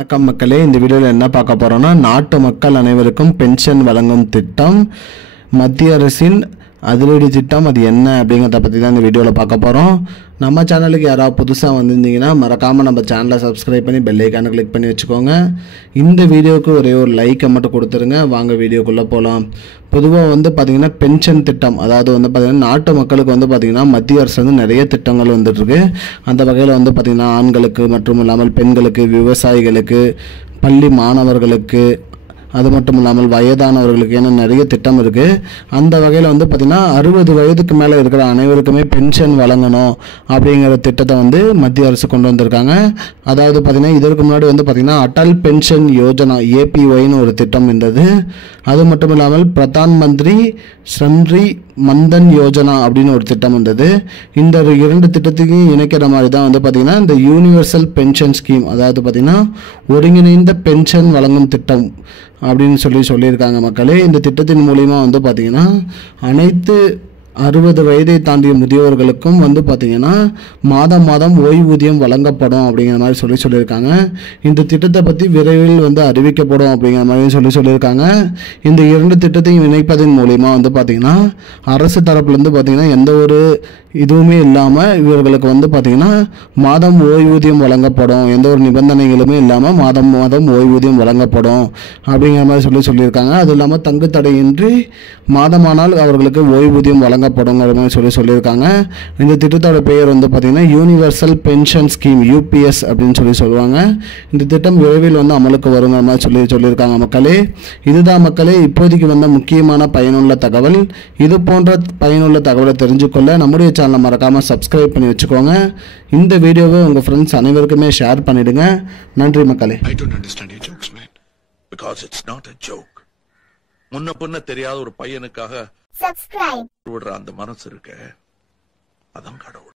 வணக்கம் மக்களே, இந்த வீடியோவில் என்ன பார்க்க போகிறோன்னா, நாட்டு மக்கள் அனைவருக்கும் பென்ஷன் வழங்கும் திட்டம், மத்திய அரசின் அதிரடி திட்டம், அது என்ன அப்படிங்கிறத பற்றி தான் இந்த வீடியோவில் பார்க்க போகிறோம். நம்ம சேனலுக்கு யாராவது புதுசாக வந்திருந்தீங்கன்னா மறக்காமல் நம்ம சேனலை சப்ஸ்கிரைப் பண்ணி பெல் ஐக்கானை கிளிக் பண்ணி வச்சுக்கோங்க. இந்த வீடியோவுக்கு ஒரே ஒரு லைக்கை மட்டும் கொடுத்துருங்க. வாங்க வீடியோக்குள்ளே போகலாம். பொதுவாக பார்த்திங்கன்னா பென்ஷன் திட்டம், அதாவது பார்த்திங்கன்னா நாட்டு மக்களுக்கு பார்த்திங்கன்னா மத்திய அரசு நிறைய திட்டங்கள் வந்துட்டுருக்கு. அந்த வகையில் பார்த்திங்கன்னா ஆண்களுக்கு மற்றும் இல்லாமல் பெண்களுக்கு, விவசாயிகளுக்கு, பள்ளி மாணவர்களுக்கு, அது மட்டும் இல்லாமல் வயதானவர்களுக்கு என நிறைய திட்டம் இருக்குது. அந்த வகையில் பார்த்திங்கன்னா 60 வயதுக்கு மேலே இருக்கிற அனைவருக்குமே பென்ஷன் வழங்கணும் அப்படிங்கிற திட்டத்தை மத்திய அரசு கொண்டு வந்திருக்காங்க. அதாவது பார்த்திங்கன்னா இதற்கு முன்னாடி பார்த்திங்கன்னா அடல் பென்ஷன் யோஜனா APYன்னு ஒரு திட்டம் இருந்தது. அது மட்டும் இல்லாமல் பிரதான் மந்திரி ஸ்ரம்ரி மந்தன் யோஜனா அப்படின்னு ஒரு திட்டம் இருந்தது. இந்த இரண்டு திட்டத்தையும் இணைக்கிற மாதிரி தான் பார்த்திங்கன்னா இந்த யூனிவர்சல் பென்ஷன் ஸ்கீம், அதாவது பார்த்திங்கன்னா ஒருங்கிணைந்த பென்ஷன் வழங்கும் திட்டம் அப்படின்னு சொல்லியிருக்காங்க மக்களே. இந்த திட்டத்தின் மூலிமா பார்த்திங்கன்னா அனைத்து 60 வயதை தாண்டிய முதியோர்களுக்கும் பார்த்திங்கன்னா மாதம் மாதம் ஓய்வூதியம் வழங்கப்படும் அப்படிங்கிற மாதிரி சொல்லியிருக்காங்க. இந்த திட்டத்தை பற்றி விரைவில் அறிவிக்கப்படும் அப்படிங்கிற மாதிரி சொல்லியிருக்காங்க. இந்த இரண்டு திட்டத்தையும் இணைப்பதன் மூலிமா பார்த்திங்கன்னா அரசு தரப்புலேருந்து பார்த்திங்கன்னா எந்த ஒரு இதுவுமே இல்லாமல் இவர்களுக்கு பார்த்திங்கன்னா மாதம் ஓய்வூதியம் வழங்கப்படும், எந்த ஒரு நிபந்தனைகளுமே இல்லாமல் மாதம் மாதம் ஓய்வூதியம் வழங்கப்படும் அப்படிங்கிற மாதிரி சொல்லியிருக்காங்க. அது இல்லாமல் தங்கு தடையின்றி மாதமானால் அவர்களுக்கு ஓய்வூதியம் வழங்கப்படுங்கிற மாதிரி சொல்லியிருக்காங்க. இந்த திட்டத்தோட பெயர் பார்த்திங்கன்னா யூனிவர்சல் பென்ஷன் ஸ்கீம், UPS அப்படின்னு சொல்லுவாங்க. இந்த திட்டம் விரைவில் அமலுக்கு வருங்கிற மாதிரி சொல்லியிருக்காங்க மக்களே. இதுதான் மக்களே இப்போதைக்கு முக்கியமான பயனுள்ள தகவல். இது போன்ற பயனுள்ள தகவலை தெரிஞ்சுக்கொள்ள நம்முடைய சேனலை மறக்காமல் சப்ஸ்கிரைப் பண்ணி வச்சுக்கோங்க. இந்த வீடியோவை உங்கள் ஃப்ரெண்ட்ஸ் அனைவருக்குமே ஷேர் பண்ணிடுங்க. நன்றி மக்களே. I don't understand your jokes, man. Because it's not a joke. முன்ன பின்ன தெரியாத ஒரு பையனுக்காக சப்ஸ்கிரைப் விடுற அந்த மனசு இருக்க, அதான் கடவுள்.